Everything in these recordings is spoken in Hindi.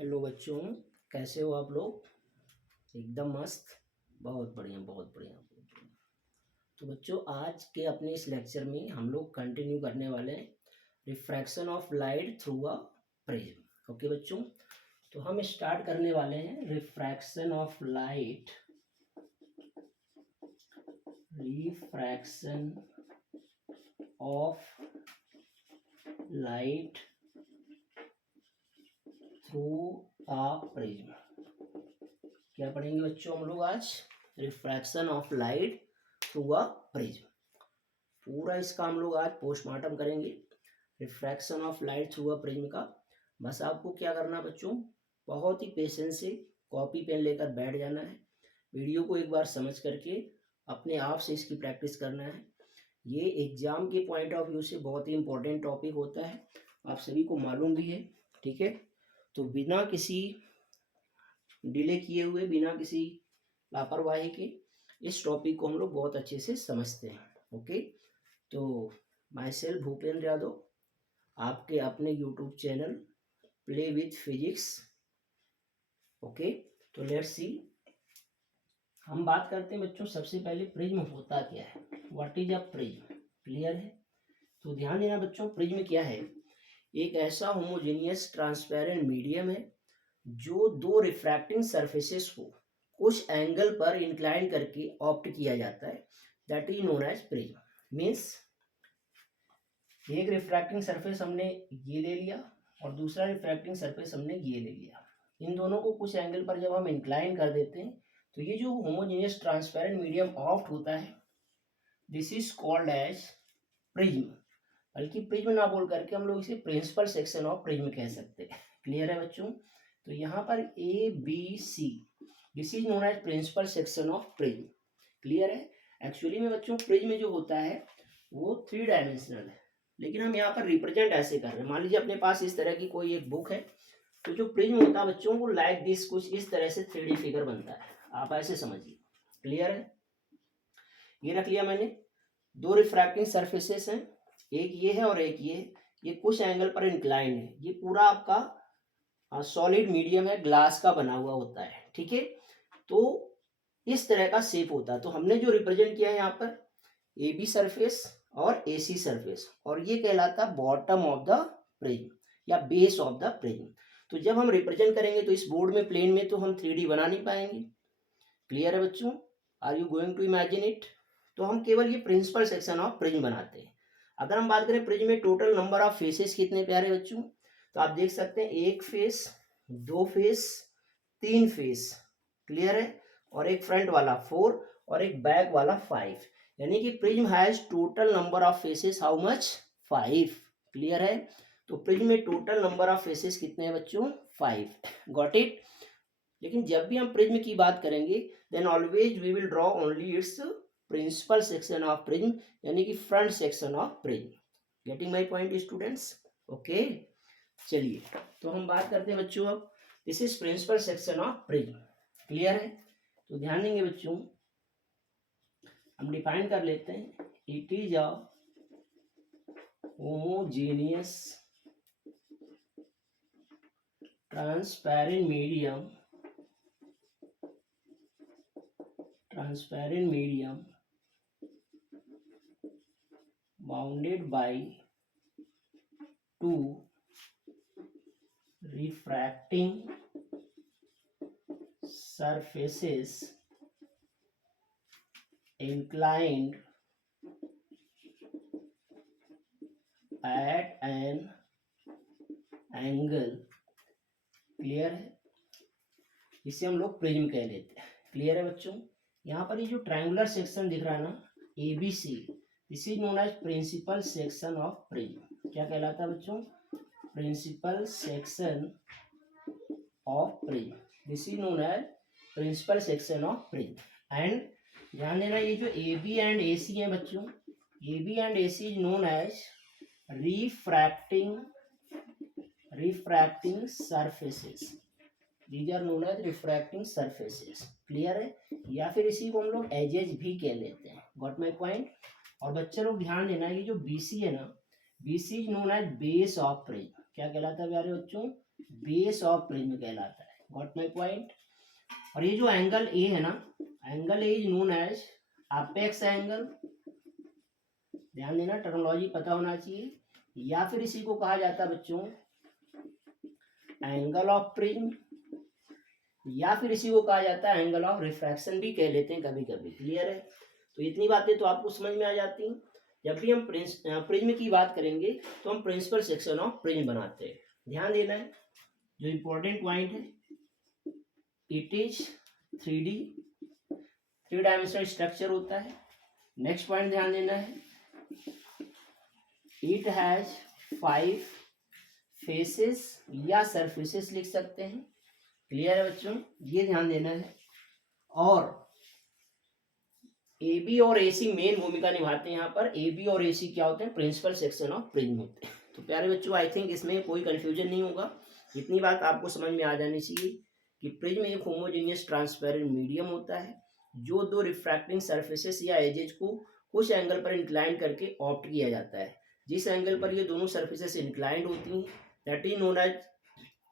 हेलो बच्चों, कैसे हो आप लोग? एकदम मस्त। बहुत बढ़िया बहुत बढ़िया बहुत बढ़िया। तो बच्चों, आज के अपने इस लेक्चर में हम लोग कंटिन्यू करने वाले हैं refraction of light through a prism. Okay बच्चों, तो हम स्टार्ट करने वाले हैं refraction of light through a prism. क्या पढ़ेंगे बच्चों हम लोग आज? Refraction of light through a prism. पूरा इसका हम लोग आज पोस्टमार्टम करेंगे refraction of light through a prism का। बस आपको क्या करना बच्चों, बहुत ही पेशेंस से कॉपी पेन लेकर बैठ जाना है। वीडियो को एक बार समझ करके अपने आप से इसकी प्रैक्टिस करना है। ये एग्जाम के पॉइंट ऑफ व्यू से बहुत ही इंपॉर्टेंट टॉपिक होता है, आप सभी को मालूम भी है। ठीक है, तो बिना किसी डिले किए हुए, बिना किसी लापरवाही के इस टॉपिक को हम लोग बहुत अच्छे से समझते हैं। ओके, तो माई सेल्फ भूपेंद्र यादव, आपके अपने YouTube channel play with physics. Okay, तो लेट्स सी। हम बात करते हैं बच्चों, सबसे पहले प्रिज्म होता क्या है, what is a prism. Clear है? तो ध्यान देना बच्चों, प्रिज्म क्या है? एक ऐसा होमोजेनियस ट्रांसपेरेंट मीडियम है जो दो रिफ्रैक्टिंग सरफेसेस को कुछ एंगल पर इंक्लाइन करके ऑप्ट किया जाता है, that is known as prism. Means एक रिफ्रैक्टिंग सरफेस हमने ये ले लिया और दूसरा रिफ्रैक्टिंग सरफेस हमने ये ले लिया। इन दोनों को कुछ एंगल पर जब हम इंक्लाइन कर देते हैं तो ये जो होमोजेनियस ट्रांसपेरेंट मीडियम ऑफ्ट होता है, this is called as prism. बल्कि प्रिज्म ना बोल करके हम लोग इसे प्रिंसिपल सेक्शन ऑफ प्रिज्म कह सकते हैं। क्लियर है बच्चों? तो यहाँ पर A B C, this is known as principal section of prism. Clear है? एक्चुअली में बच्चों प्रिज्म जो होता है वो 3 डायमेंशनल है, लेकिन हम यहाँ पर रिप्रेजेंट ऐसे कर रहे हैं। मान लीजिए अपने पास इस तरह की कोई एक बुक है, तो जो प्रिज्म होता है बच्चों वो लाइक दिस, कुछ इस तरह से 3D फिगर बनता है, आप ऐसे समझिए। क्लियर है? ये रख लिया मैंने। दो रिफ्रैक्टिंग सरफेसेस हैं, एक ये है और एक ये है। ये कुछ एंगल पर इंक्लाइंड है। ये पूरा आपका सॉलिड मीडियम है, ग्लास का बना हुआ होता है। ठीक है, तो इस तरह का शेप होता है। तो हमने जो रिप्रेजेंट किया है यहाँ पर ए बी सरफेस और ए सी सरफेस, और ये कहलाता है बॉटम ऑफ द प्रिज्म या बेस ऑफ द प्रिज्म। तो जब हम रिप्रेजेंट करेंगे तो इस बोर्ड में प्लेन में तो हम 3D बना नहीं पाएंगे। क्लियर है बच्चों? Are you going to imagine it? तो हम केवल ये प्रिंसिपल सेक्शन ऑफ प्रिज्म बनाते हैं। अगर हम बात करें प्रिज्म में टोटल नंबर ऑफ फेसेस कितने प्यारे बच्चों, तो आप देख सकते हैं एक फेस, दो फेस, तीन फेस। क्लियर है? और एक फ्रंट वाला 4 और एक बैक वाला 5, यानी कि prism has total number of faces how much? 5। Clear है? तो प्रिज्म में टोटल नंबर ऑफ फेसेस कितने हैं बच्चों? 5। Got it? लेकिन जब भी हम प्रिज्म की बात करेंगे then always we will draw only its principal section of prism, यानी कि front section of prism. Getting my point students? Okay, चलिए तो हम बात करते हैं बच्चों अब, this is principal section of prism. Clear है? तो ध्यान देंगे बच्चों, हम डिफाइन कर लेते हैं। It is a homogeneous transparent medium bounded by two refracting surfaces inclined at an angle। Clear है? इसे हम लोग प्रिज्म कह लेते हैं। क्लियर है बच्चों? यहाँ पर ये जो ट्रायंगुलर सेक्शन दिख रहा है ना, A B C, this is known as principal section of prism. क्या कहलाता है बच्चों? Principal section of prism. This is known as principal section of prism. And ध्यान देना, ये जो ए बी एंड ए सी है बच्चों, A B and A C is known as refracting surfaces. These are known as refracting surfaces. Clear है? या फिर इसी को हम लोग एजेज भी कह लेते हैं। Got my point? और बच्चे लोग ध्यान देना, ये जो BC है ना, BC is known as base of prism. क्या कहलाता है प्यारे बच्चों? बेस ऑफ प्रिज्म कहलाता है। Got my point. और ये जो एंगल ए है ना, angle A is known as apex angle, ध्यान देना टर्मिनोलॉजी पता होना चाहिए, या फिर इसी को कहा जाता है बच्चों एंगल ऑफ प्रिज्म, या फिर इसी को कहा जाता है एंगल ऑफ रिफ्रैक्शन भी कह लेते हैं कभी कभी। क्लियर है? तो इतनी बातें तो आपको समझ में आ जाती हैं। जब भी हम प्रिज्म की बात करेंगे तो हम प्रिंसिपल सेक्शन ऑफ प्रिज्म बनाते हैं। ध्यान देना है जो इम्पोर्टेंट पॉइंट है, it is 3D, 3 dimensional structure होता है। नेक्स्ट पॉइंट ध्यान देना है, इट हैज 5 फेसेस या सरफेसेस लिख सकते हैं। क्लियर है बच्चों? ये ध्यान देना है। और ए बी और ए सी मेन भूमिका निभाते हैं। यहाँ पर ए बी और ए सी क्या होते हैं? प्रिंसिपल सेक्शन ऑफ प्रिज्म होते हैं। तो प्यारे बच्चों आई थिंक इसमें कोई कंफ्यूजन नहीं होगा, इतनी बात आपको समझ में आ जानी चाहिए कि प्रिज्म एक होमोजेनियस ट्रांसपेरेंट मीडियम होता है जो दो रिफ्रैक्टिंग सरफेसेस या एजेज को कुछ एंगल पर इंक्लाइन करके ऑप्ट किया जाता है। जिस एंगल पर ये दोनों सरफेसेस इंक्लाइंड होती हैं that is known as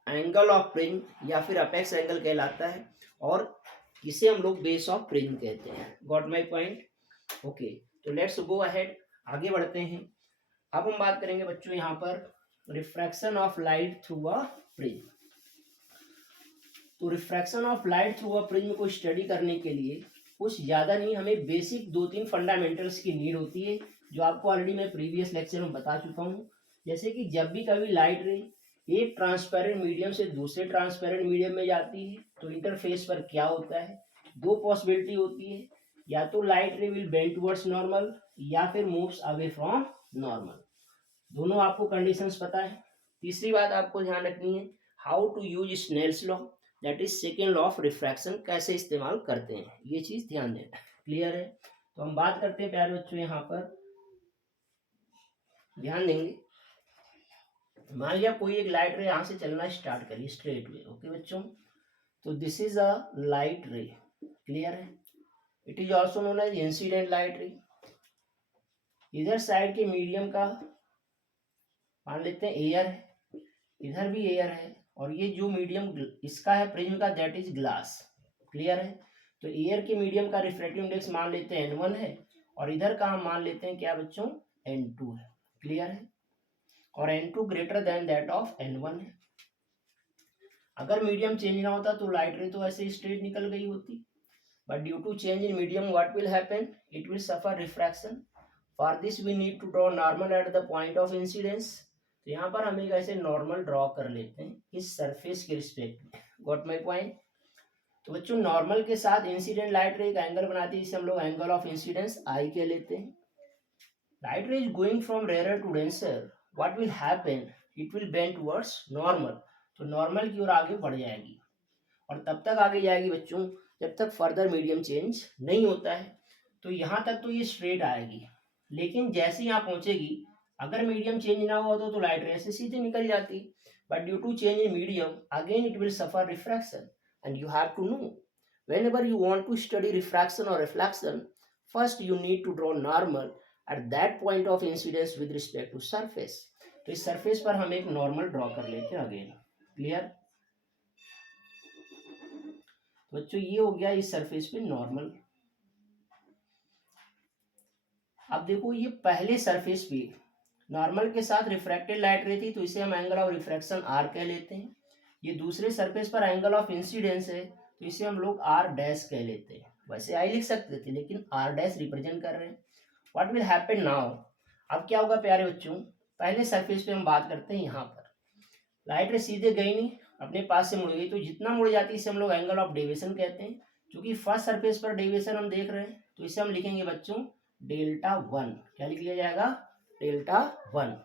angle of prism या फिर अपेक्स एंगल कहलाता है, और इसे हम लोग बेस ऑफ प्रिज्म कहते हैं। Got my point? ओके, तो लेट्स गो अहेड, आगे बढ़ते हैं। अब हम बात करेंगे बच्चों यहाँ पर refraction of light through a prism. तो refraction of light through a prism को स्टडी करने के लिए कुछ ज़्यादा नहीं, हमें बेसिक 2-3 फंडामेंटल्स की नीड होती है, जो आपको ऑलरेडी मैं प्रीवियस लेक्चर में बता चुका हूँ। जैसे कि जब भी कभी लाइट रे एक ट्रांसपेरेंट मीडियम से दूसरे ट्रांसपेरेंट मीडियम में जाती है तो इंटरफेस पर क्या होता है? दो पॉसिबिलिटी होती है, या तो लाइट रे विल बेंड टुवर्ड्स नॉर्मल या फिर मूव्स अवे फ्रॉम नॉर्मल। दोनों आपको कंडीशंस पता है। तीसरी बात आपको ध्यान रखनी है, how to use Snell's law, that is second law of refraction, कैसे इस्तेमाल करते हैं, ये चीज ध्यान देना। क्लियर है? तो हम बात करते हैं प्यारे बच्चों, यहाँ पर ध्यान देंगे। मान लिया कोई एक लाइट रे यहाँ से चलना स्टार्ट करिए स्ट्रेट वे। ओके बच्चों, तो this is a light ray. Clear है? It is also known as incident light ray. इधर साइड के मीडियम का मान लेते हैं एयर है, इधर भी एयर है, और ये जो मीडियम इसका है प्रिज्म का दैट इज ग्लास। क्लियर है? तो एयर के मीडियम का रिफ्रैक्टिव इंडेक्स मान लेते हैं n1 है, और इधर का हम मान लेते हैं क्या बच्चों? n2 है। क्लियर है? और n2 greater than that of n1 है। अगर मीडियम चेंज ना होता तो लाइट रे तो ऐसे स्ट्रेट निकल गई होती, but due to change in medium what will happen? It will suffer refraction. For this we need to draw normal at the point of incidence. तो यहाँ पर हम एक ऐसे नॉर्मल ड्रॉ कर लेते हैं इस सरफेस के रिस्पेक्ट में। Got my point? तो बच्चों नॉर्मल के साथ इंसिडेंट लाइट रे एक एंगल बनाती है जिसे हम लोग एंगल ऑफ इंसिडेंस आई कह लेते हैं। Light ray is going from rare to denser, what will happen? It will bend towards normal. तो नॉर्मल की ओर आगे बढ़ जाएगी, और तब तक आगे जाएगी बच्चों जब तक फर्दर मीडियम चेंज नहीं होता है। तो यहाँ तक तो ये स्ट्रेट आएगी, लेकिन जैसे यहाँ पहुंचेगी अगर मीडियम चेंज ना हुआ तो लाइट रे से सीधे निकल जाती, but due to change in medium again it will suffer refraction. And you have to know whenever you want to study refraction or reflection, first you need to draw normal at that point of incidence with respect to surface. तो इस सरफेस पर हम एक नॉर्मल ड्रॉ कर लेते हैं अगेन। क्लियर? बच्चों ये हो गया इस सरफेस पे नॉर्मल। अब देखो ये पहले सरफेस पे नॉर्मल के साथ रिफ्रैक्टेड लाइट रहती तो इसे हम एंगल ऑफ रिफ्रैक्शन आर कह लेते हैं। ये दूसरे सरफेस पर एंगल ऑफ इंसिडेंस है तो इसे हम लोग आर डैश कह लेते हैं। वैसे आई लिख सकते थे लेकिन आर डैश रिप्रेजेंट कर रहे हैं। What will happen now? अब क्या होगा प्यारे बच्चों, पहले सरफेस पे हम बात करते हैं। यहाँ पर लाइट रे सीधे गई नहीं, अपने पास से मुड़ गई, तो जितना मुड़ जाती है इसे हम लोग एंगल ऑफ डेविएशन कहते हैं। क्योंकि फर्स्ट सरफेस पर डेविएशन हम देख रहे हैं तो इसे हम लिखेंगे बच्चों Δ1। क्या लिख लिया जाएगा? Δ1।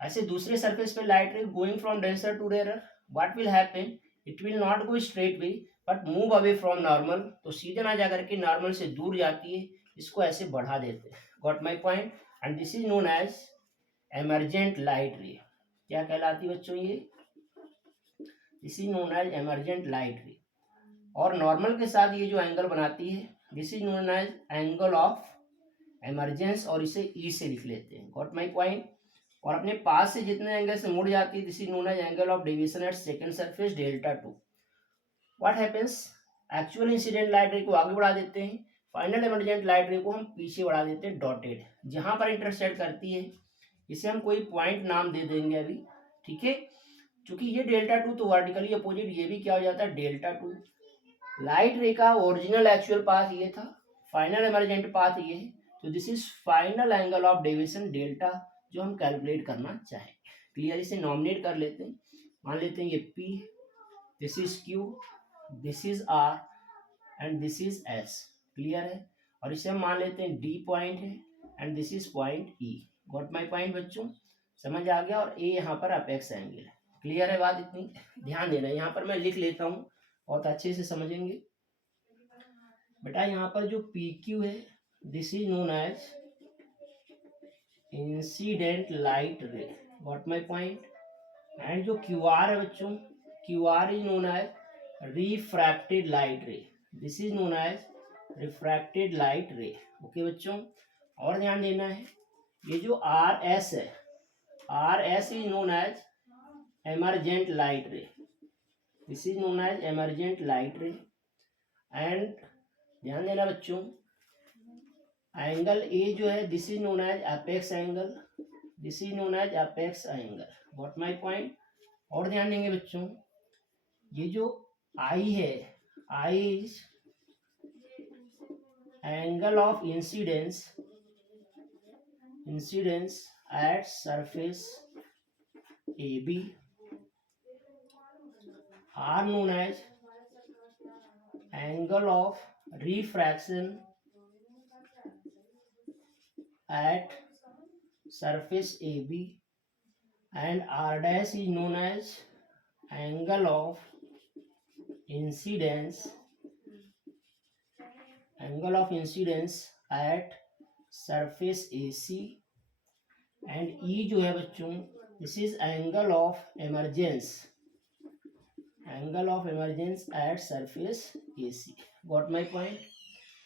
ऐसे दूसरे सरफेस पे light ray going from denser to rare, what will happen? It will not go straight way but move away from normal. तो सीधे ना जाकर के नॉर्मल से दूर जाती है, इसको ऐसे बढ़ा देते हैं। Got my point? And this is known as emergent light ray. क्या कहलाती है बच्चों ये? This is known as emergent light ray. और नॉर्मल के साथ ये जो एंगल बनाती है this is known as angle of emergence, और इसे ई से लिख लेते हैं। Got my point? और अपने पास से जितने एंगल से मुड़ जाती है, this is known as angle of deviation at second surface delta two. What happens, actual incident light ray को आगे बढ़ा देते हैं, फाइनल इमर्जेंट लाइट रे को हम पीछे बढ़ा देते हैं डॉटेड, जहां पर इंटरसेक्ट करती है इसे हम कोई पॉइंट नाम दे देंगे अभी, ठीक है। क्योंकि ये डेल्टा टू तो वर्टिकली अपोजिट, ये भी क्या हो जाता है डेल्टा टू। लाइट रे का ओरिजिनल एक्चुअल पाथ ये था, फाइनल इमर्जेंट पाथ ये है, तो this is final angle of deviation delta जो हम कैलकुलेट करना चाहें। क्लियर, इसे नॉमिनेट कर लेते हैं, मान लेते हैं ये P, this is Q, this is R and this is S। Clear है, और इसे हम मान लेते हैं D पॉइंट है and this is point E। Got my point बच्चों, समझ आ गया, और A यहाँ पर अपेक्स एंगल है। क्लियर है बात, इतनी ध्यान देना, यहाँ पर मैं लिख लेता हूँ, बहुत अच्छे से समझेंगे बेटा। यहाँ पर जो PQ है this is known as incident light ray, got my point. And जो QR है बच्चों, QR is known as refracted light ray, this is known as refracted light ray. Okay बच्चों, और ध्यान देना है, ये जो RS है, RS is known as emergent light ray, this is known as emergent light ray. And ध्यान देना बच्चों, एंगल A जो है this is known as apex angle, this is known as apex angle. Got my point. और ध्यान देंगे बच्चों, ये जो I है, I is angle of incidence, incidence at surface AB, R known as angle of refraction at surface AB, and R dash is known as angle of incidence, angle of incidence at surface AC, and E जो है बच्चों this is angle of emergence, angle of emergence at surface AC। Got my point.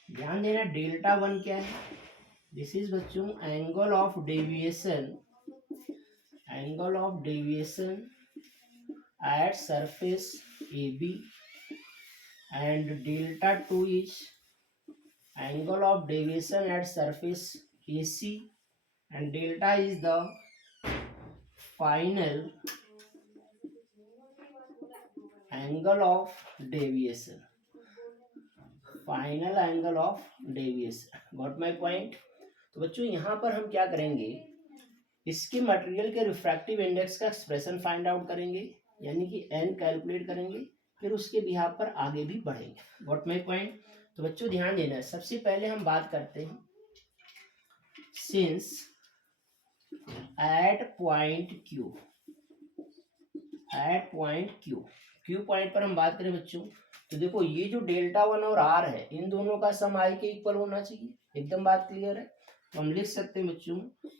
ध्यान देना, डेल्टा वन क्या है, दिस इज बच्चों angle of deviation, angle of deviation eight surface AB, and delta two is angle of deviation at surface AC, and delta is the final angle of deviation, final angle of deviation. Got my point. तो बच्चों यहाँ पर हम क्या करेंगे, इसके मटेरियल के रिफ्रैक्टिव इंडेक्स का एक्सप्रेशन फाइंड आउट करेंगे, यानी कि n कैलकुलेट करेंगे, फिर उसके बिहाफ पर आगे भी बढ़ेंगे। Got my point. तो बच्चों ध्यान देना है, सबसे पहले हम बात करते हैं since at point Q, at point Q point पर हम बात करें बच्चों, तो देखो ये जो डेल्टा वन और R है, इन दोनों का सम I के इक्वल होना चाहिए। एकदम बात क्लियर है, तो हम लिख सकते हैं बच्चों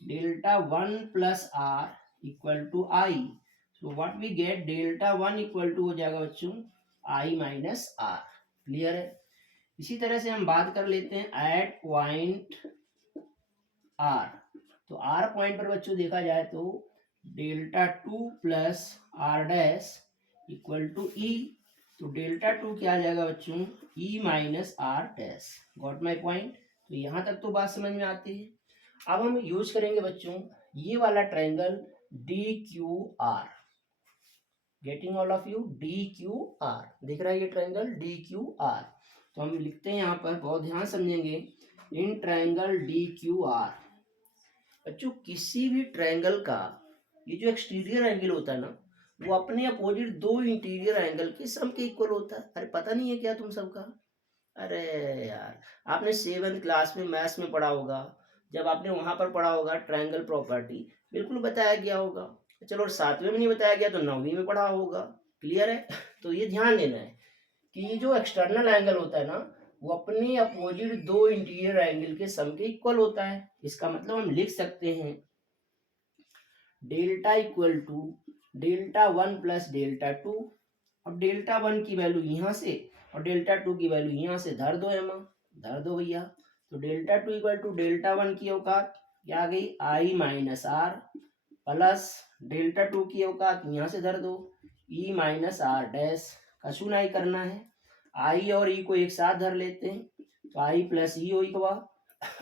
delta one plus R equal to I। So what we get, delta one equal to हो जाएगा बच्चों I माइनस R। क्लियर है। इसी तरह से हम बात कर लेते हैं एट पॉइंट R, तो R पॉइंट पर बच्चों देखा जाए तो delta two plus R dash equal to E, तो डेल्टा टू क्या आ जाएगा बच्चों E minus R dash. Got my point. तो यहाँ तक तो बात समझ में आती है। अब हम यूज करेंगे बच्चों ये वाला triangle DQR, getting all of you, DQR दिख रहा है ये ट्रायंगल DQR। तो हम लिखते हैं यहाँ पर, बहुत ध्यान समझेंगे, इन ट्रायंगल DQR बच्चों किसी भी ट्रायंगल का ये जो एक्सटीरियर एंगल होता है ना, वो अपने अपोजिट दो इंटीरियर एंगल के सम के इक्वल होता है। अरे पता नहीं है क्या तुम सबका? अरे यार, आपने 7th क्लास में मैथ्स में पढ़ा होगा, जब आपने वहां पर पढ़ा होगा ट्रायंगल प्रॉपर्टी, बिल्कुल बताया गया होगा। चलो 7वें में नहीं बताया गया तो 9वीं में पढ़ा होगा। क्लियर है। तो ये ध्यान देना है कि ये जो एक्सटर्नल एंगल होता है ना, वो अपने अपोजिट दो इंटीरियर एंगल के सम के इक्वल होता है। इसका मतलब हम लिख सकते हैं delta equal to delta one plus delta two. अब डेल्टा वन की वैल्यू यहाँ से और डेल्टा टू की वैल्यू यहाँ से धर दो, एमा धर दो भैया। तो delta two equal to delta one की औकात क्या आ गई I minus R, plus delta two की औकात यहाँ से धर दो, ई माइनस आर डैश, कछु नहीं करना है, आई और ई को एक साथ धर लेते हैं, तो आई प्लस ई होई का,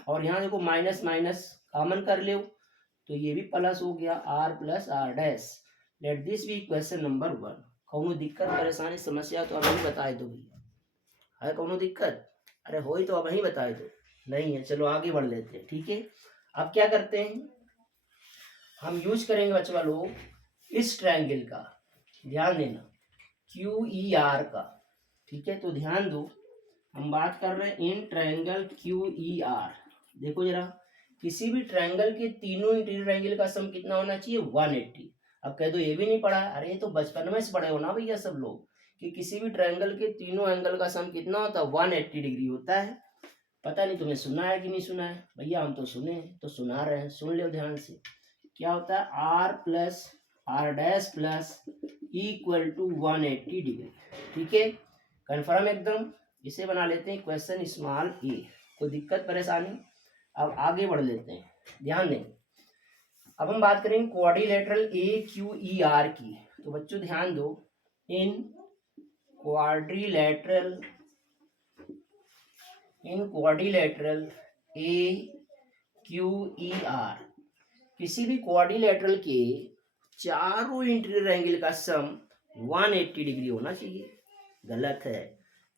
और यहाँ देखो माइनस माइनस कॉमन कर लो, तो ये भी प्लस हो गया, R plus R dash. Let this be question number 1। कौनो दिक्कत परेशानी समस्या तो अभी बताए दो भैया, है कौनो दिक्कत? अरे हो ही तो अब ही बताए दो, नहीं है चलो आगे बढ़ लेते हैं, ठीक है। अब क्या करते हैं, हम यूज करेंगे बच्चा लोग इस ट्रायंगल का, ध्यान देना, क्यू ई आर का, ठीक है। तो ध्यान दो, हम बात कर रहे हैं in triangle Q E R. देखो जरा, किसी भी ट्रायंगल के तीनों इंटीरियर एंगल का सम कितना होना चाहिए, 180। अब कह दो ये भी नहीं पढ़ा, अरे ये तो बचपन में से पढ़े हो ना भैया सब लोग, कि किसी भी ट्रायंगल के तीनों एंगल का सम कितना होता है, 180 डिग्री होता है। पता नहीं तुम्हें सुना है कि नहीं सुना है, भैया हम तो सुने हैं तो सुना रहे हैं, सुन लो ध्यान से। क्या होता है, R plus R dash plus equal to 180 degree, ठीक है, कन्फर्म एकदम। इसे बना लेते हैं क्वेश्चन स्मॉल ए, कोई दिक्कत परेशानी? अब आगे बढ़ लेते हैं, ध्यान दें। अब हम बात करेंगे quadrilateral A Q E R की। तो बच्चों ध्यान दो, इन quadrilateral A Q E R, किसी भी क्वाड्रिलेटरल के चारों इंटीरियर एंगल का सम 180 डिग्री होना चाहिए। गलत है,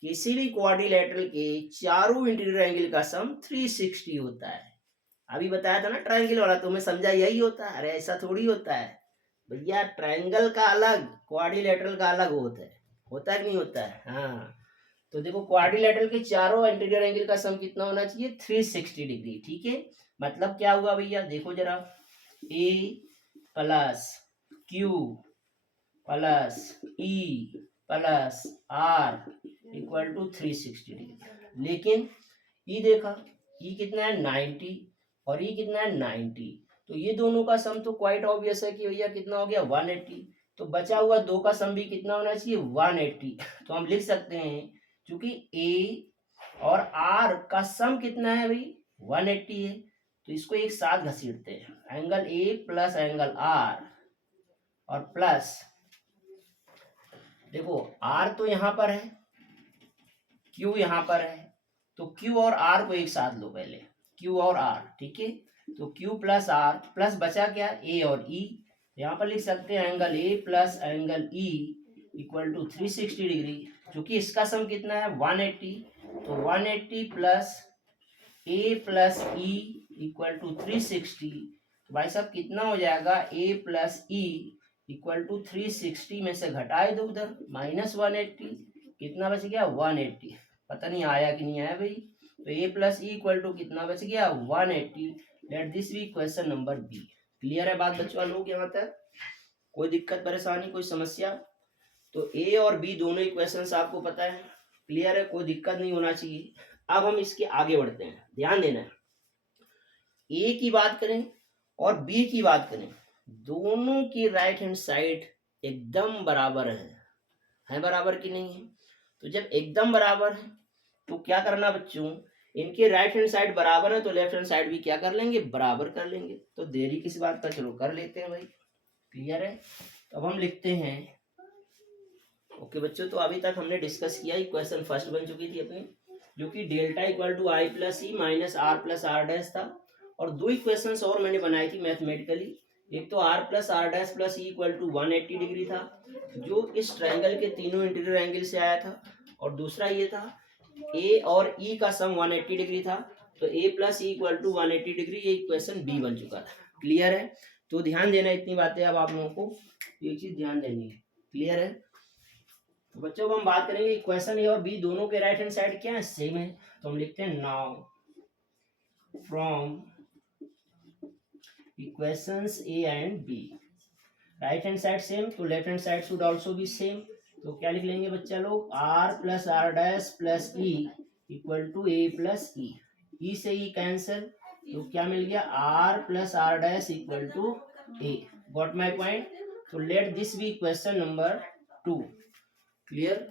किसी भी क्वाड्रिलेटरल के चारों इंटीरियर एंगल का सम 360 होता है। अभी बताया था ना ट्रायंगल वाला, तुम्हें समझा यही होता है? अरे ऐसा थोड़ी होता है भैया, ट्रायंगल का अलग, क्वाड्रिलेटरल का अलग होता है कि नहीं होता है? हाँ, तो देखो क्वाड्रिलेटरल के चारों इंटीरियर एंगल का सम कितना होना चाहिए, 360 डिग्री, ठीक है। मतलब क्या हुआ भैया, देखो जरा, A plus Q plus E plus R equal to 360 degree. लेकिन ई देखा, ई कितना है 90 और ई कितना है 90, तो ये दोनों का सम तो क्वाइट ऑब्वियस है कि भैया कितना हो गया 180। तो बचा हुआ दो का सम भी कितना होना चाहिए 180। तो हम लिख सकते हैं, क्योंकि ए और आर का सम कितना है भाई 180 है, तो इसको एक साथ घसीटते हैं, angle A plus angle R और प्लस, देखो आर तो यहां पर है, क्यू यहां पर है, तो क्यू और आर को एक साथ लो पहले, क्यू और आर, ठीक है। तो क्यू प्लस आर प्लस बचा क्या, ए और ई, यहाँ पर लिख सकते हैं angle A plus angle E equal to 360 degree, क्योंकि इसका सम कितना है 180, तो 180 plus A plus E equal to 360, तो भाई साहब कितना हो जाएगा, A plus E equal to 360 में से घटाए दो उधर माइनस 180, कितना बच गया 180। पता नहीं आया कि नहीं आया भाई, तो A plus E equal to कितना बच गया 180। Let this be question number B. Clear है बात बच्चों लोग यहाँ तक? कोई दिक्कत परेशानी कोई समस्या? तो ए और बी दोनों इक्वेशंस आपको पता है, क्लियर है, कोई दिक्कत नहीं होना चाहिए। अब हम इसके आगे बढ़ते हैं, ध्यान देना है, ए की बात करें और बी की बात करें, दोनों की राइट हैंड साइड एकदम बराबर है बराबर की नहीं है? तो जब एकदम बराबर है तो क्या करना बच्चों, इनके राइट हैंड साइड बराबर है तो लेफ्ट हैंड साइड भी क्या कर लेंगे, बराबर कर लेंगे। तो देरी किस बात का, चलो कर लेते हैं भाई, क्लियर है। तो अब हम लिखते हैं, ओके बच्चों, तो अभी तक हमने डिस्कस किया, क्वेश्चन फर्स्ट बन चुकी थी अपनी, जो कि delta equal to I plus E minus R plus R dash था, और दो इक्वेशंस और मैंने बनाई थी मैथमेटिकली, एक तो R plus R dash plus E equal to 180 degree था, जो इस ट्रायंगल के तीनों इंटीरियर एंगल से आया था, और दूसरा ये था ए और ई का सम 180 डिग्री था, तो A plus E equal to 180 degree, ये इक्वेशन बी बन चुका था। क्लियर है? तो ध्यान देना इतनी बातें, अब आप लोगों को ये चीज ध्यान देनी है, क्लियर है? तो बच्चों को हम बात करेंगे इक्वेशन ए और बी दोनों के राइट हैंड साइड क्या है, सेम है, तो हम लिखते हैं now from equations A and B, right hand side same तो left hand side should also be same. तो क्या लिख लेंगे बच्चा लोग, R plus R dash plus E equal to A plus E, E से ई कैंसिल, तो क्या मिल गया, R plus R dash equal to A. Got my point? तो let this be question number 2। Clear?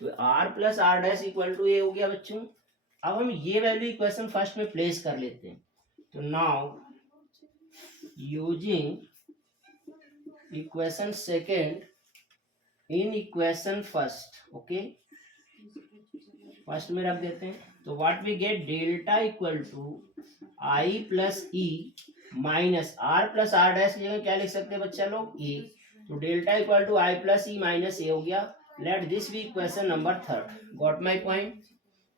तो R plus R dash equal to A हो गया बच्चों, अब हम ये वैल्यू इक्वेशन फर्स्ट में प्लेस कर लेते हैं। तो now using equation second in equation first, okay, first में रख देते हैं। तो व्हाट we get, delta equal to I plus E minus R plus R dash की जगह क्या लिख सकते हैं बच्चा लोग, ए। तो delta equal to I plus E minus A हो गया। Let this be equation number third. Got my point?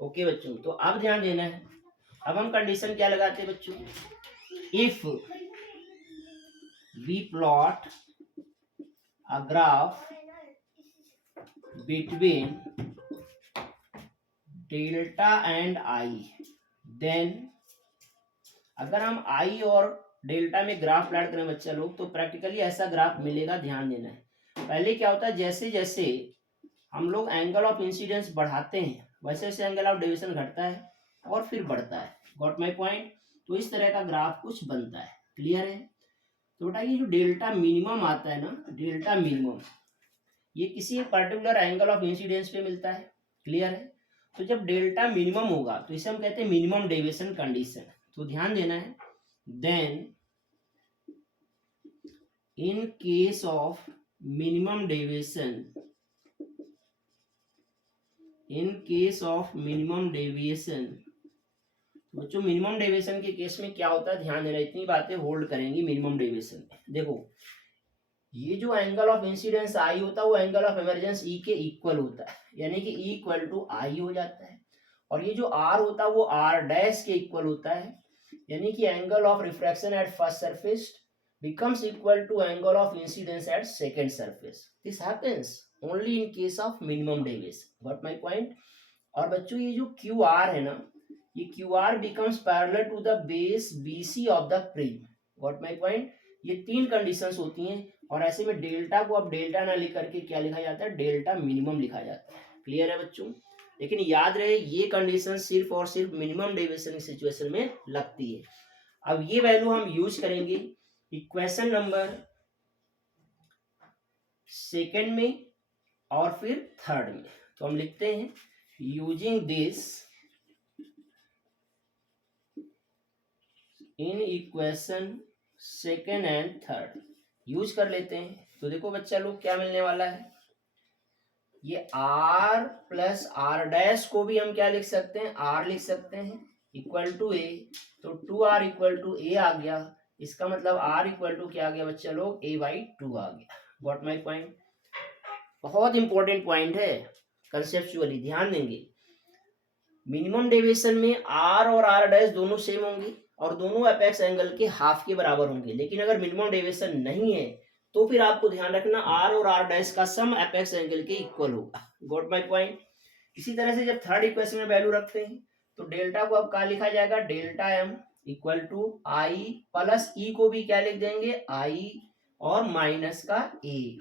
Okay बच्चों, तो अब ध्यान देना है। अब हम कंडीशन क्या लगाते हैं बच्चों, if we plot a graph between delta and I, then अगर हम आई और डेल्टा में ग्राफ प्लॉट करें बच्चा लोग, तो प्रैक्टिकली ऐसा ग्राफ मिलेगा। ध्यान देना है। पहले क्या होता है, जैसे जैसे हम लोग एंगल ऑफ इंसिडेंस बढ़ाते हैं वैसे वैसे एंगल ऑफ डेविएशन घटता है और फिर बढ़ता है। Got my point? तो इस तरह का ग्राफ कुछ बनता है। क्लियर है? तो बेटा ये जो डेल्टा मिनिमम आता है ना, डेल्टा मिनिमम, ये किसी पर्टिकुलर एंगल ऑफ इंसिडेंस पे मिलता है। क्लियर है? तो जब डेल्टा मिनिमम होगा तो इसे हम कहते हैं मिनिमम डेविएशन कंडीशन। तो ध्यान देना है, then in case of minimum deviation, in case of minimum deviation, बच्चों मिनिमम डेविएशन के केस में क्या होता है, ध्यान देना, इतनी बातें होल्ड करेंगी मिनिमम डेविएशन में। देखो ये जो एंगल ऑफ इंसिडेंस आई होता है वो एंगल ऑफ इमरजेंस ई के इक्वल होता है, यानी कि ई इक्वल टू आई हो जाता है। और ये जो आर होता है वो आर डैश के इक्वल होता है, यानी कि angle of refraction at first surface becomes equal to angle of incidence at second surface. This happens only in case of minimum deviation. Got my point? और बच्चों ये जो QR है ना, ये QR becomes parallel to the base BC of the prism. Got my point? ये तीन कंडीशंस होती हैं और ऐसे में डेल्टा को अब डेल्टा ना लिख करके क्या लिखा जाता है, डेल्टा मिनिमम लिखा जाता है। क्लियर है बच्चों? लेकिन याद रहे ये कंडीशन सिर्फ और सिर्फ मिनिमम डेविएशन की सिचुएशन में लगती है। अब ये वैल्यू हम यूज करेंगे इक्वेशन नंबर सेकेंड में और फिर थर्ड में। तो हम लिखते हैं using this in equation second and third, use कर लेते हैं। तो देखो बच्चा लोग क्या मिलने वाला है, ये आर प्लस आर डैश को भी हम क्या लिख सकते हैं, आर लिख सकते हैं इक्वल टू ए। तो 2r इक्वल टू ए आ गया, इसका मतलब r इक्वल टू क्या आ गया बच्चा लोग, a/2 आ गया। Got my point? बहुत इंपॉर्टेंट पॉइंट है, कंसेप्चुअली ध्यान देंगे। मिनिमम डेविएशन में r और r डैश दोनों सेम होंगे और दोनों एपेक्स एंगल के हाफ के बराबर होंगे। लेकिन अगर मिनिमम डेविएशन नहीं है तो फिर आपको ध्यान रखना r और r डैश का सम एपेक्स एंगल के इक्वल होगा। Got my point? इसी तरह से जब थर्ड इक्वेशन में वैल्यू रखते हैं तो डेल्टा को अब क्या लिखा जाएगा, delta m equal to I plus E को भी क्या लिख देंगे, आई और माइनस का ए।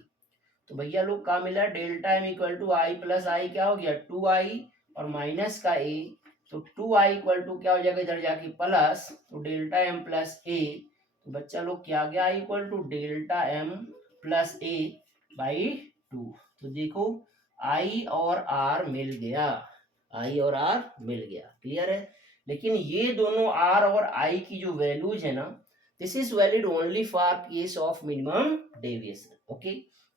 तो भैया लोग क्या मिला, delta M equal to I plus I क्या हो गया, 2i और माइनस का ए। तो 2i इक्वल टू क्या हो जाएगा इधर जाके प्लस, तो डेल्टा एम प्लस ए। तो बच्चा लोग क्या आ गया, I equal to delta M plus A by 2। तो देखो आई और आर मिल गया, आई और आर मिल गया। क्लियर है? लेकिन ये दोनों r और i की जो वैल्यूज है ना, this is valid only for case of minimum deviation. Okay,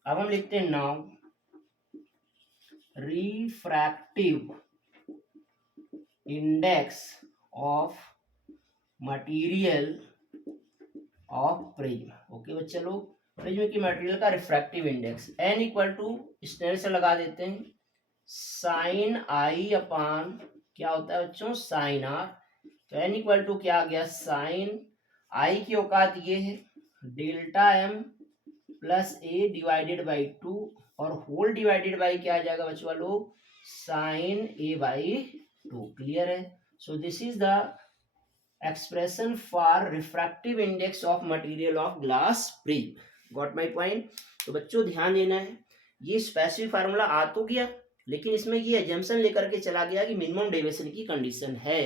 अब हम लिखते हैं now refractive index of material of prism. Okay बच्चे लोग, प्रिज्म की मटेरियल का refractive index n equal to, इस तरह से लगा देते हैं, साइन आई अपान क्या होता है बच्चों, साइन आर। तो n इक्वल टू क्या आ गया, साइन आई की औकात ये है delta M plus A divided by 2 और होल डिवाइडेड बाई क्या आ जाएगा बच्चों लोग, साइन ए बाई 2। क्लियर है? So this is the expression for refractive index of material of glass prism. Got my point? तो बच्चों ध्यान देना है, ये स्पेसिफिक फार्मूला आ तो गया लेकिन इसमें ये एजम्पशन लेकर के चला गया कि मिनिमम डेविएशन की कंडीशन है।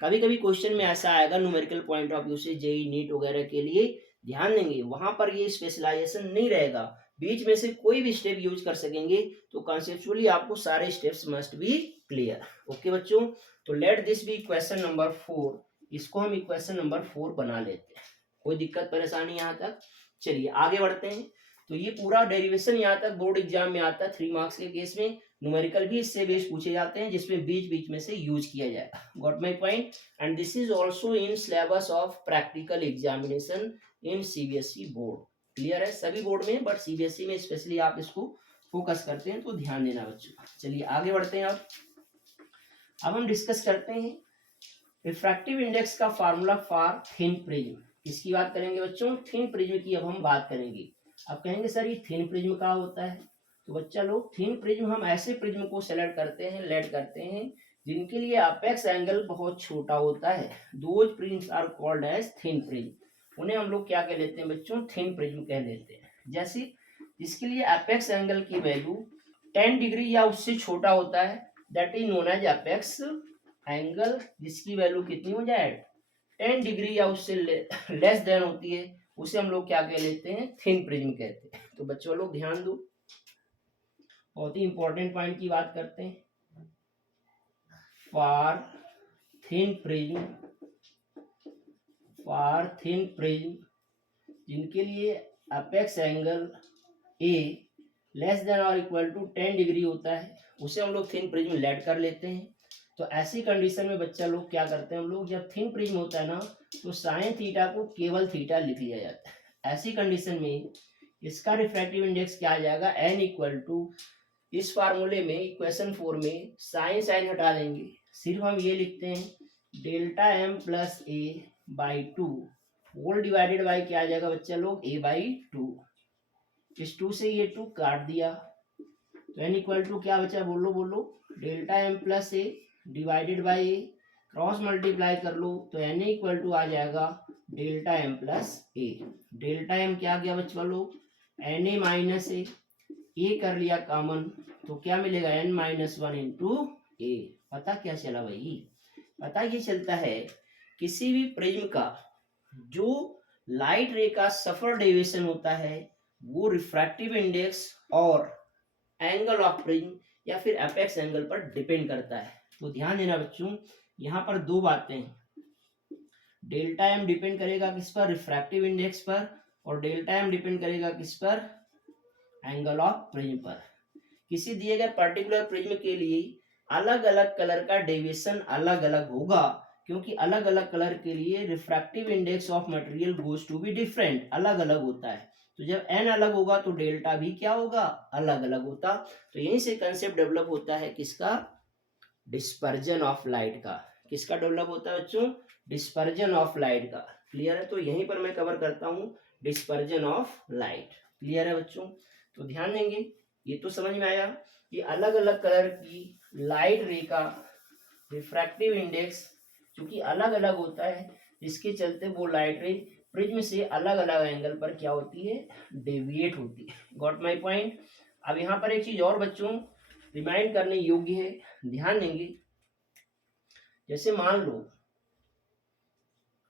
कभी कभी क्वेश्चन में ऐसा आएगा न्यूमेरिकल पॉइंट ऑफ व्यू से, जेई नीट वगैरह के लिए ध्यान देंगे, वहां पर ये स्पेशलाइजेशन नहीं रहेगा, बीच में से कोई भी स्टेप यूज कर सकेंगे। तो कॉन्सेप्चुअली आपको सारे steps must be clear. Okay बच्चों, तो let this be equation number 4, इसको हम इक्वेशन नंबर 4 बना लेते हैं। कोई दिक्कत परेशानी यहाँ तक? चलिए आगे बढ़ते हैं। तो ये पूरा डेरिवेशन यहाँ तक बोर्ड एग्जाम में आता है 3 मार्क्स के केस में। न्यूमेरिकल भी इससे बेस पूछे जाते हैं जिसमें बीच बीच में से यूज किया जाएगा। Got my point? And this is also in syllabus of practical examination in CBSE board. Clear है? सभी बोर्ड में, बट सीबीएसई में स्पेशली आप इसको फोकस करते हैं तो ध्यान देना बच्चों। चलिए आगे बढ़ते हैं। अब हम डिस्कस करते हैं रिफ्रैक्टिव इंडेक्स का फार्मूला फॉर थिन प्रिज्म। किसकी बात करेंगे बच्चों? थिन प्रिज्म की अब हम बात करेंगे। अब कहेंगे सर ये थिन प्रिज्म क्या होता है? तो बच्चा लोग, थिन प्रिज्म हम ऐसे प्रिज्म को सेलेक्ट करते हैं, लेट करते हैं जिनके लिए अपेक्स एंगल बहुत छोटा होता है। Those prisms are called as thin prism. उन्हें हम लोग क्या कह लेते हैं बच्चों? थिन प्रिज्म कह लेते हैं। जैसे जिसके लिए अपेक्स एंगल की वैल्यू 10 डिग्री या उससे छोटा होता है, that is known as apex angle. जिसकी वैल्यू कितनी हो जाए? 10 डिग्री या उससे लेस देन होती है, उसे हम लोग क्या कह लेते हैं? थिन प्रिज्म कहते हैं। तो बच्चों लोग ध्यान दो, बहुत ही इंपॉर्टेंट पॉइंट की बात करते हैं। फॉर थिन प्रिज्म जिनके लिए apex angle A less than और इक्वल टू 10 डिग्री होता है, उसे हम लोग थिन प्रिज्म लेट कर लेते हैं। तो ऐसी कंडीशन में बच्चा लोग क्या करते हैं, हम लोग जब थिन प्रिज्म होता है ना, तो साइन थीटा को केवल थीटा लिख लिया जाता है। ऐसी कंडीशन में इसका रिफ्रैक्टिव इंडेक्स क्या आ जाएगा? n इक्वल टू, इस फार्मूले में इक्वेशन 4 में साइन साइन हटा देंगे, सिर्फ हम ये लिखते हैं delta M plus A by 2 whole divided by क्या आ जाएगा बच्चा लोग? a by 2। इस 2 से ये 2 काट दिया, तो n इक्वल टू क्या बचा? बोलो delta M plus A divided by A, cross multiply कर लो तो n इक्वल टू आ जाएगा delta M plus A. Delta M क्या आ गया बच्चा लोग? na माइनस ए कर लिया कॉमन, तो क्या मिलेगा? n माइनस 1 इंटू ए। पता क्या चला भाई? पता ये चलता है किसी भी प्रिज्म का जो लाइट रे का सफर डेविएशन होता है वो रिफ्रैक्टिव इंडेक्स और एंगल ऑफ प्रिज्म या फिर एपेक्स एंगल पर डिपेंड करता है। तो ध्यान देना बच्चों, यहाँ पर दो बातें हैं। डेल्टा एम डिपेंड करेगा किस पर? रिफ्रैक्टिव इंडेक्स पर। और डेल्टा एम डिपेंड करेगा किस पर? एंगल ऑफ प्रिज्म पर। किसी दिए गए पर्टिकुलर प्रिज्म के लिए अलग अलग कलर का डेविएशन अलग अलग होगा, क्योंकि अलग अलग कलर के लिए refractive index of material goes to be different, अलग अलग होता है। तो जब n अलग होगा तो डेल्टा भी क्या होगा? अलग अलग होता। तो यहीं से कंसेप्ट डेवलप होता है किसका? डिस्पर्जन ऑफ लाइट का। किसका डेवलप होता है बच्चों? डिस्पर्जन ऑफ लाइट का। क्लियर है? तो यहीं पर मैं कवर करता हूँ डिस्पर्जन ऑफ लाइट। क्लियर है बच्चों? तो ध्यान देंगे, ये तो समझ में आया कि अलग अलग कलर की लाइट रे का रिफ्रैक्टिव इंडेक्स क्योंकि अलग अलग होता है, जिसके चलते वो लाइट रे प्रिज्म से अलग अलग एंगल पर क्या होती है? डेविएट होती है। Got my point? अब यहाँ पर एक चीज और बच्चों रिमाइंड करने योग्य है, ध्यान देंगे। जैसे मान लो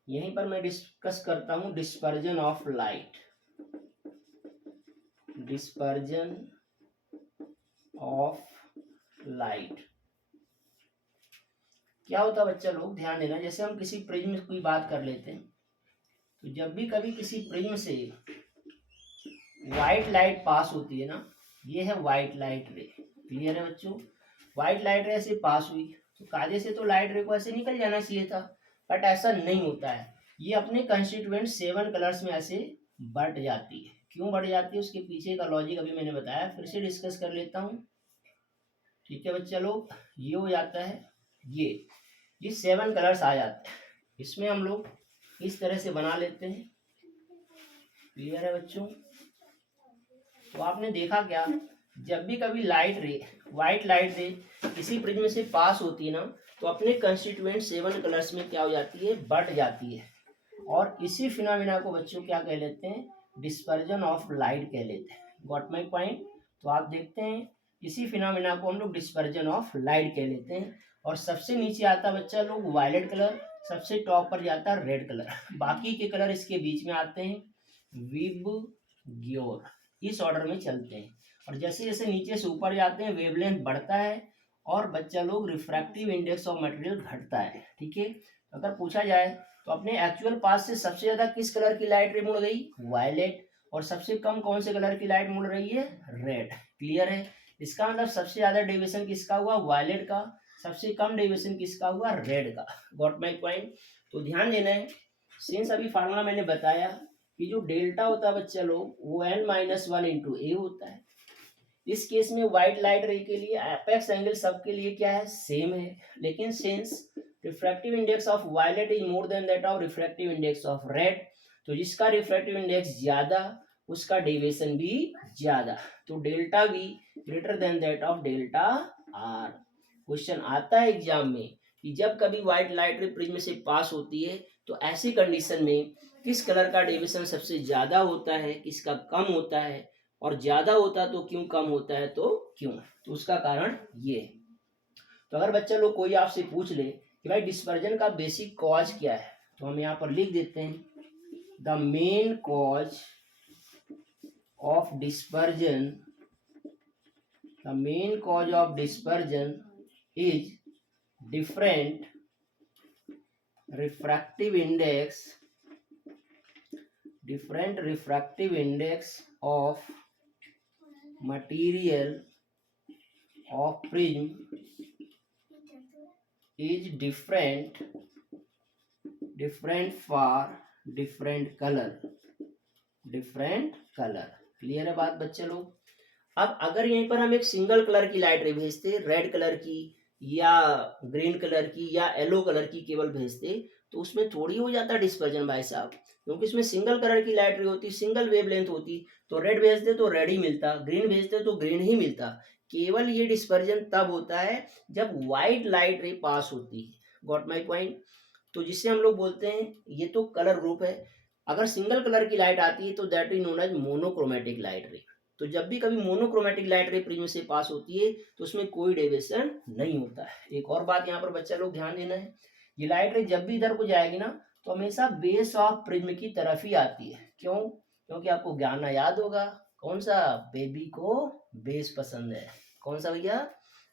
यहीं पर मैं डिस्कस करता हूं dispersion of light. Dispersion of light क्या होता है बच्चा लोग? ध्यान देना। जैसे हम किसी प्रिज्म की बात कर लेते हैं, तो जब भी कभी किसी प्रिज्म से व्हाइट लाइट पास होती है ना, ये है व्हाइट लाइट रे। क्लियर है बच्चों? व्हाइट लाइट रे से पास हुई तो काजे से तो लाइट रे को ऐसे निकल जाना चाहिए था, बट ऐसा नहीं होता है। ये अपने कंस्टिट्यूएंट 7 कलर्स में ऐसे बट जाती है। क्यों बढ़ जाती है? उसके पीछे का लॉजिक अभी मैंने बताया, फिर से डिस्कस कर लेता हूँ। ठीक है बच्चा लोग, ये हो जाता है, ये 7 कलर्स आ जाते हैं। इसमें हम लोग इस तरह से बना लेते हैं। क्लियर है बच्चों? तो आपने देखा क्या, जब भी कभी लाइट रे, व्हाइट लाइट रे किसी प्रिज्म से पास होती है ना, तो अपने कंस्टिट्यूएंट 7 कलर्स में क्या हो जाती है? बट जाती है। और इसी फिनोमिना को बच्चों क्या कह लेते हैं? डिस्पर्जन ऑफ लाइट कह लेते हैं। Got my point? तो आप देखते हैं इसी फिनोमिना को हम लोग डिस्पर्जन ऑफ लाइट कह लेते हैं। और सबसे नीचे आता बच्चा लोग वायलेट कलर, सबसे टॉप पर जाता है रेड कलर, बाकी के कलर इसके बीच में आते हैं विबग्योर। इस ऑर्डर में चलते हैं। और जैसे जैसे नीचे से ऊपर जाते हैं वेवलेंथ बढ़ता है और बच्चा लोग रिफ्रैक्टिव इंडेक्स ऑफ मटेरियल घटता है। ठीक है, अगर पूछा जाए तो अपने एक्चुअल पास से सबसे ज्यादा किस कलर की लाइट रे मुड़ गई, वायलेट, और सबसे कम कौन से कलर की लाइट मुड़ रही है, रेड। क्लियर है, इसका मतलब सबसे ज्यादा डेविएशन किसका हुआ, वायलेट का, सबसे कम डेविएशन किसका हुआ, रेड का। Got my point. तो ध्यान देना है, सिंस अभी फार्मूला मैंने बताया कि जो डेल्टा होता है बच्चा लोग वो n-1 इंटू ए होता है। इस केस में व्हाइट लाइट रे के लिए एपेक्स एंगल सबके लिए क्या है, सेम है, लेकिन since refractive index of violet is more than that of refractive index of red, तो जिसका रिफ्रैक्टिव इंडेक्स ज्यादा उसका डेविएशन भी ज्यादा, तो delta V greater than that of delta R. Question आता है एग्जाम में कि जब कभी व्हाइट लाइट रे प्रिज्म से पास होती है तो ऐसी कंडीशन में किस कलर का डेविएशन सबसे ज्यादा होता है, किसका कम होता है, और ज्यादा होता तो क्यों, कम होता है तो क्यों, तो उसका कारण ये। तो अगर बच्चा लोग कोई आपसे पूछ ले कि भाई डिस्पर्जन का बेसिक कॉज क्या है, तो हम यहाँ पर लिख देते हैं the main cause of dispersion, the main cause of dispersion is different refractive index, different refractive index of material of prism is different for different color। Clear है बात बच्चे लोग। अब अगर यहीं पर हम एक सिंगल कलर की लाइट रे भेजते, रेड कलर की या ग्रीन कलर की या येलो कलर की केवल भेजते, तो उसमें थोड़ी हो जाता डिस्पर्जन भाई साहब, क्योंकि इसमें सिंगल कलर की लाइट रे होती, सिंगल वेवलेंथ होती, तो रेड भेजते तो रेड ही मिलता, ग्रीन भेजते तो ग्रीन ही मिलता। केवल ये डिस्पर्जन तब होता है जब व्हाइट लाइट रे पास होती है। Got my point. तो जिससे हम लोग बोलते हैं ये तो कलर ग्रुप है, अगर सिंगल कलर की लाइट आती है तो that is known as monochromatic light ray. तो जब भी कभी मोनोक्रोमेटिक लाइट रे प्रिज्म से पास होती है तो उसमें कोई डेविएशन नहीं होता है। एक और बात यहाँ पर बच्चा लोग ध्यान देना है, ये लाइट रे जब भी इधर को जाएगी ना तो हमेशा बेस ऑफ प्रिज्म की तरफ ही आती है। क्यों? क्योंकि आपको ज्ञान याद होगा कौन सा, बेबी को बेस पसंद है। कौन सा भैया,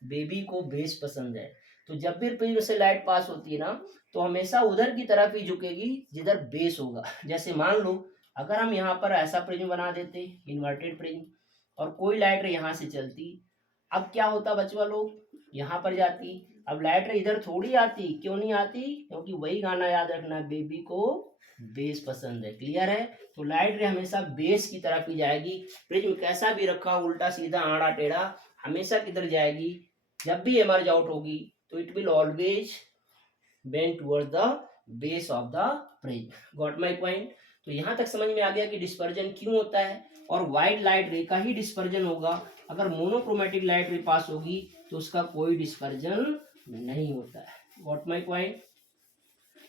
बेबी को बेस पसंद है। तो जब भी प्रिज्म से लाइट पास होती है ना तो हमेशा उधर की तरफ ही झुकेगी जिधर बेस होगा। जैसे मान लो अगर हम यहाँ पर ऐसा प्रिज्म बना देते, इन्वर्टेड प्रिज्म, और कोई लाइट रे यहाँ से चलती, अब क्या होता बच्चों लोग, यहाँ पर जाती, अब लाइट रे इधर थोड़ी आती, क्यों नहीं आती, क्योंकि वही गाना याद रखना, बेबी को बेस पसंद है। क्लियर है, तो लाइट रे हमेशा बेस की तरफ ही जाएगी। प्रिज्म कैसा भी रखा, उल्टा सीधा आड़ा टेढ़ा, हमेशा किधर जाएगी, जब भी एमर्ज आउट होगी तो it will always bend towards the base of the prism. Got my point. तो यहाँ तक समझ में आ गया कि डिस्पर्जन क्यों होता है, और व्हाइट लाइट रे का ही डिस्पर्जन होगा। अगर मोनोक्रोमेटिक लाइट रे पास होगी तो उसका कोई डिस्पर्जन नहीं होता है। व्हाट माय पॉइंट,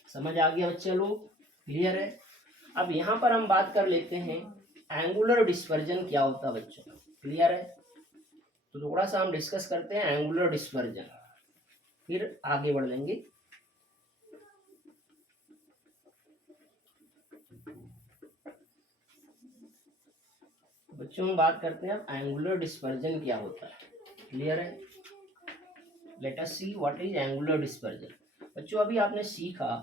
समझ आ गया बच्चे लोग, क्लियर है। अब यहाँ पर हम बात कर लेते हैं एंगुलर डिस्पर्जन क्या होता है बच्चों, क्लियर है। तो थोड़ा सा हम डिस्कस करते हैं एंगुलर डिस्पर्जन, फिर आगे बढ़ लेंगे। बच्चों हम बात करते हैं एंगुलर डिस्पर्जन क्या होता है, क्लियर है। Let us see what is angular dispersion. बच्चों अभी आपने सीखा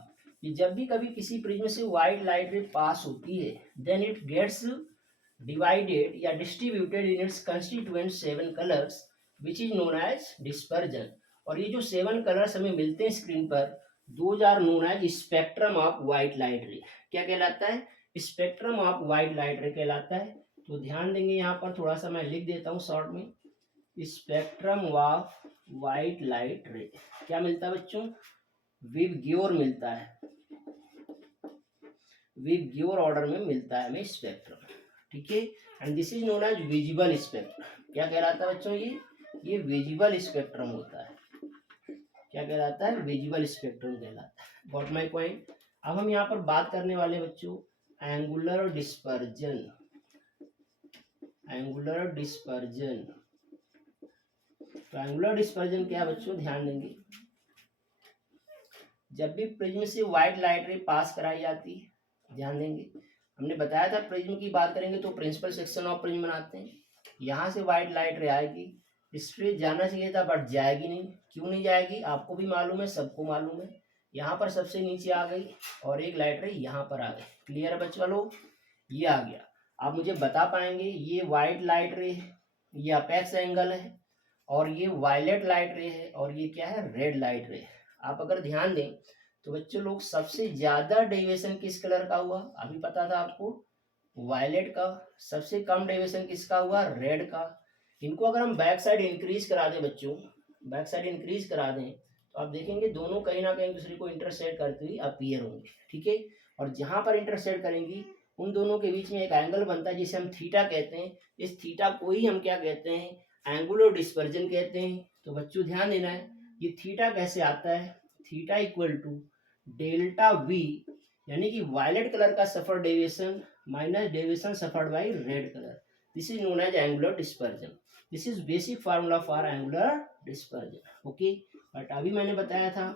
कि जब भी कभी किसी प्रिज्म से व्हाइट लाइट रे पास होती है देन इट गेट्स डिवाइडेड या distributed in its constituent 7 colours which is known as dispersion. और ये जो 7 कलर्स हमें मिलते हैं स्क्रीन पर, those are known as spectrum of white light ray. क्या कहलाता है, स्पेक्ट्रम ऑफ व्हाइट लाइट रे कहलाता है। तो ध्यान देंगे यहाँ पर थोड़ा सा मैं लिख देता हूँ शॉर्ट में, spectrum of white light ray क्या मिलता है बच्चों, विबग्योर मिलता है, विबग्योर ऑर्डर में मिलता है हमें स्पेक्ट्रम, ठीक है। And this is known as visible spectrum. क्या कहलाता है बच्चों, ये विजिबल स्पेक्ट्रम होता है। क्या कहलाता है, विजिबल स्पेक्ट्रम कहलाता है। Got my point. अब हम यहाँ पर बात करने वाले बच्चों एंगुलर डिस्पर्जन, एंगुलर डिस्पर्जन। तो एंगुलर डिस्पर्जन क्या है बच्चों, ध्यान देंगे, जब भी प्रिज्म से व्हाइट लाइट रे पास कराई जाती है, ध्यान देंगे हमने बताया था प्रिज्म की बात करेंगे तो प्रिंसिपल सेक्शन ऑफ प्रिज्म बनाते हैं। यहाँ से व्हाइट लाइट रे आएगी, स्ट्रेट जाना चाहिए था बट जाएगी नहीं। क्यों नहीं जाएगी आपको भी मालूम है, सबको मालूम है। यहाँ पर सबसे नीचे आ गई और एक लाइट रे यहाँ पर आ गई। क्लियर है बच्चों लोग, ये आ गया। आप मुझे बता पाएंगे ये वाइट लाइट रे है, ये अपेक्स एंगल है, और ये वायलेट लाइट रे है, और ये क्या है, रेड लाइट रे है। आप अगर ध्यान दें तो बच्चों लोग सबसे ज्यादा डेविएशन किस कलर का हुआ, अभी पता था आपको, वायलेट का। सबसे कम डेविएशन किसका हुआ, रेड का। इनको अगर हम बैक साइड इंक्रीज करा दें बच्चों, बैक साइड इंक्रीज करा दें तो आप देखेंगे दोनों कहीं ना कहीं दूसरे को इंटरसेक्ट करते हुए अपीयर होंगे, ठीक है। और जहां पर इंटरसेक्ट करेंगी उन दोनों के बीच में एक एंगल बनता है जिसे हम थीटा कहते हैं। इस थीटा को ही हम क्या कहते हैं, एंगुलर डिस्पर्जन कहते हैं। तो बच्चों ध्यान देना है, ये थीटा कैसे आता है, theta equal to delta V, यानी कि वायलेट कलर का suffer deviation minus deviation suffered by red colour. This is known as angular dispersion. This is basic formula for angular dispersion, okay. But अभी मैंने बताया था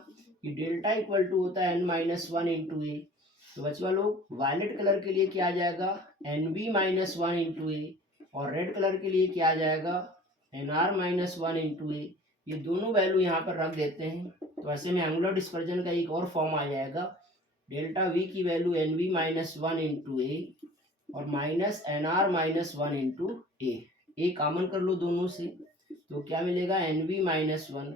कि डेल्टा इक्वल टू होता है n-1 इंटू ए। तो बच्चों लोग वायलेट कलर के लिए क्या आ जाएगा, NV-1 इंटू ए, और रेड कलर के लिए क्या आ जाएगा, NR-1 इंटू ए। ये दोनों वैल्यू यहाँ पर रख देते हैं तो ऐसे में एंगुलर डिस्पर्जन का एक और फॉर्म आ जाएगा, डेल्टा वी की वैल्यू NV-1 इंटू ए और माइनस NR-1 इंटू ए कॉमन कर लो दोनों से, तो क्या मिलेगा, NV-1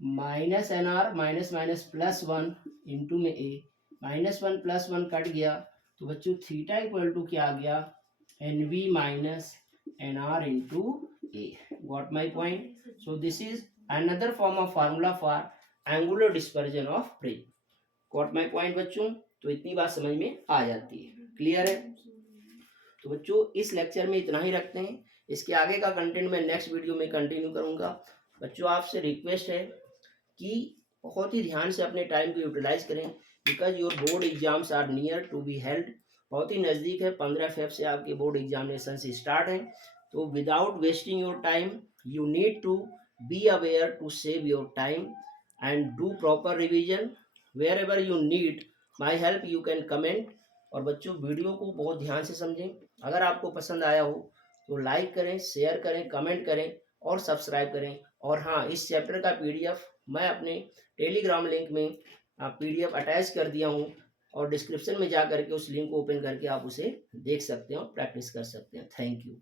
minus NR minus minus plus 1 into में ए, -1 + 1 कट गया। तो बच्चों थीटा इक्वल टू क्या आ गया, NV minus NR into A. Got my point. So this is another form of formula for angular dispersion of prism. Got my point बच्चों, तो इतनी बात समझ में आ जाती है, क्लियर है। तो बच्चों इस लेक्चर में इतना ही रखते हैं, इसके आगे का कंटेंट मैं नेक्स्ट वीडियो में कंटिन्यू करूंगा। बच्चों आपसे रिक्वेस्ट है कि बहुत ही ध्यान से अपने टाइम को यूटिलाइज करें, because your board exams are near to be held. बहुत ही नज़दीक है, 15 फेब से आपके बोर्ड एग्जामिनेशन से स्टार्ट है। तो without wasting your time you need to be aware to save your time and do proper revision. Wherever you need my help you can comment. और बच्चों वीडियो को बहुत ध्यान से समझें, अगर आपको पसंद आया हो तो लाइक करें, शेयर करें, कमेंट करें और सब्सक्राइब करें। और हाँ, इस चैप्टर का PDF मैं अपने टेलीग्राम लिंक में PDF अटैच कर दिया हूँ, और डिस्क्रिप्शन में जा करके उस लिंक को ओपन करके आप उसे देख सकते हैं और प्रैक्टिस कर सकते हैं। Thank you.